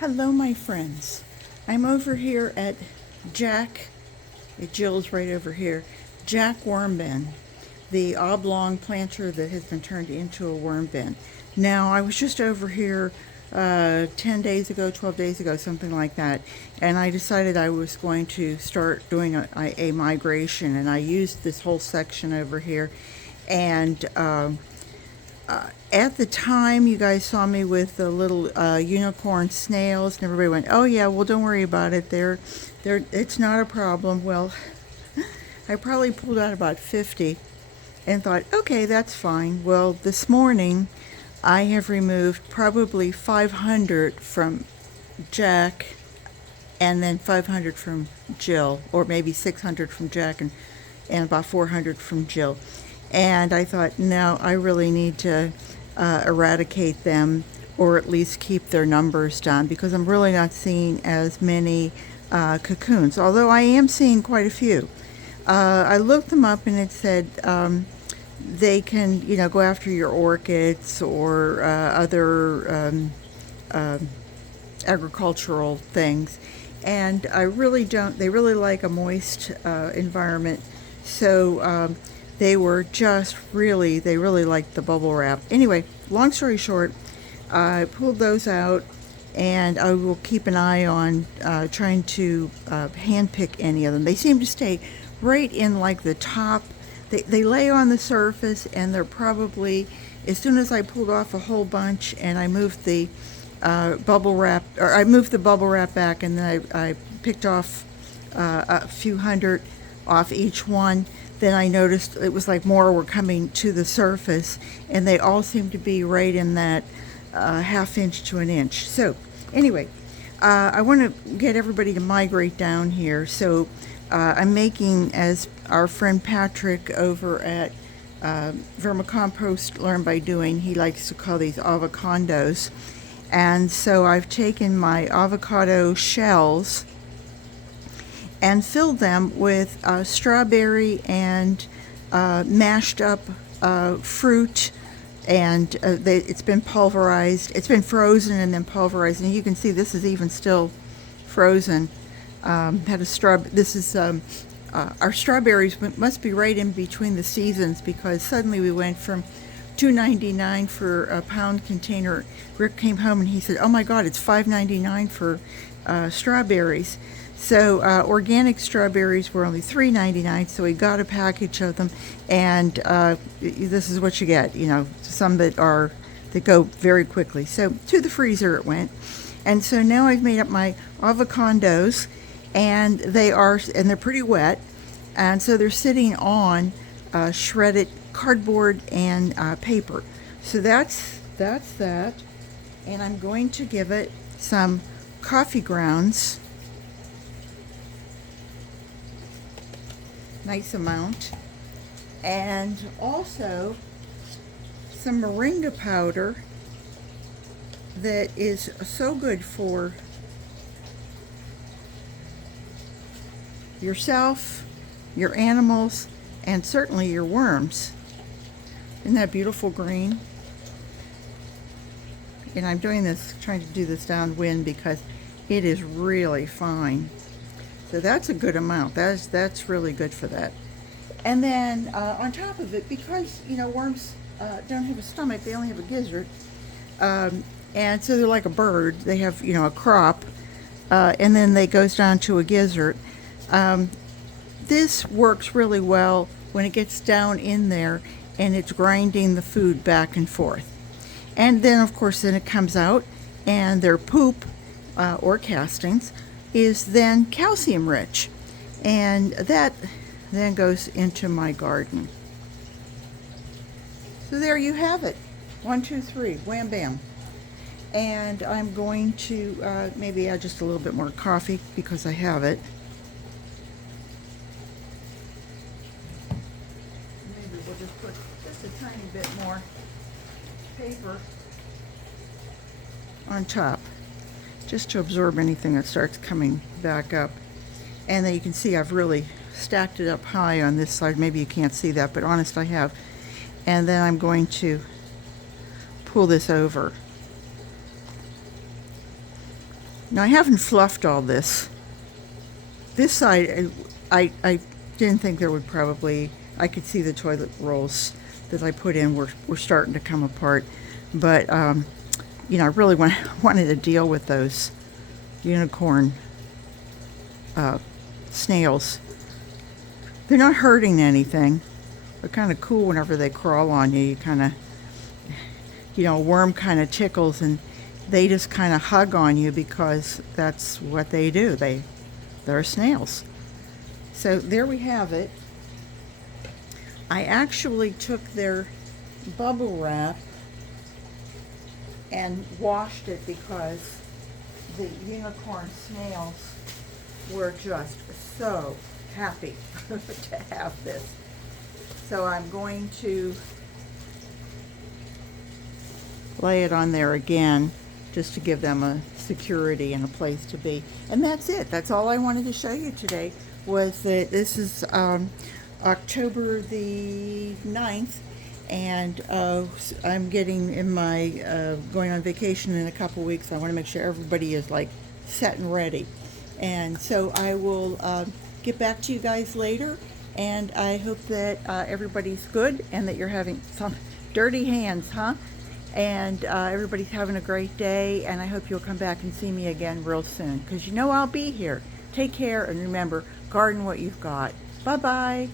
Hello, my friends. I'm over here at Jack, Jill's right over here, Jack Wormbin, the oblong planter that has been turned into a worm bin. Now, I was just over here 10 days ago, 12 days ago, something like that, and I decided I was going to start doing a migration, and I used this whole section over here, and at the time, you guys saw me with the little unicorn snails, and everybody went, "Oh yeah, well don't worry about it. It's not a problem." Well, I probably pulled out about 50, and thought, "Okay, that's fine." Well, this morning, I have removed probably 500 from Jack, and then 500 from Jill, or maybe 600 from Jack, and about 400 from Jill. And I thought, no, I really need to eradicate them, or at least keep their numbers down, because I'm really not seeing as many cocoons, although I am seeing quite a few. I looked them up, and it said they can, go after your orchids or other agricultural things. And I really don't, they really like a moist environment. So they really liked the bubble wrap. Anyway, long story short, I pulled those out, and I will keep an eye on trying to hand pick any of them. They seem to stay right in like the top. They lay on the surface, and they're probably, as soon as I pulled off a whole bunch and I moved the bubble wrap, or I moved the bubble wrap back, and then I picked off a few hundred off each one. Then I noticed it was like more were coming to the surface, and they all seem to be right in that half inch to an inch. So anyway, I want to get everybody to migrate down here. So I'm making, as our friend Patrick over at Vermicompost Learn by Doing, he likes to call these Ava-Condos. And so I've taken my avocado shells and filled them with strawberry and mashed up fruit, and it's been pulverized. It's been frozen and then pulverized, and you can see this is even still frozen. This is our strawberries must be right in between the seasons, because suddenly we went from $2.99 for a pound container. Rick came home and he said, "Oh my God, it's $5.99 for strawberries." So organic strawberries were only $3.99, so we got a package of them, and this is what you get. Some that go very quickly. So to the freezer it went, and so now I've made up my Ava-Condos, and they're pretty wet, and so they're sitting on shredded cardboard and paper. So that's that, and I'm going to give it some coffee grounds. Nice amount, and also some moringa powder that is so good for yourself, your animals, and certainly your worms. Isn't that beautiful green? And I'm trying to do this downwind, because it is really fine. So that's a good amount. That's really good for that. And then on top of it, because worms don't have a stomach, they only have a gizzard, and so they're like a bird. They have a crop, and then they goes down to a gizzard. This works really well when it gets down in there and it's grinding the food back and forth. And then of course then it comes out, and their poop or castings is then calcium rich, and that then goes into my garden. So there you have it. 1, 2, 3, wham bam. And I'm going to maybe add just a little bit more coffee, because I have it. Maybe we'll just put just a tiny bit more paper on top, just to absorb anything that starts coming back up. And then you can see I've really stacked it up high on this side. Maybe you can't see that, but honest, I have. And then I'm going to pull this over. Now I haven't fluffed all this. This side, I didn't think there would probably, I could see the toilet rolls that I put in were starting to come apart. But, you know, I really wanted to deal with those unicorn snails. They're not hurting anything. They're kind of cool whenever they crawl on you. You kind of, you know, a worm kind of tickles and they just kind of hug on you because that's what they do. They're snails. So there we have it. I actually took their bubble wrap and washed it because the unicorn snails were just so happy to have this. So I'm going to lay it on there again just to give them a security and a place to be. And that's it. That's all I wanted to show you today, was that this is October the 9th, and I'm getting in my going on vacation in a couple weeks. I want to make sure everybody is like set and ready. And so I will get back to you guys later, and I hope that everybody's good and that you're having some dirty hands, huh? And everybody's having a great day, and I hope you'll come back and see me again real soon, because you know I'll be here. Take care, and remember, garden what you've got. Bye-bye.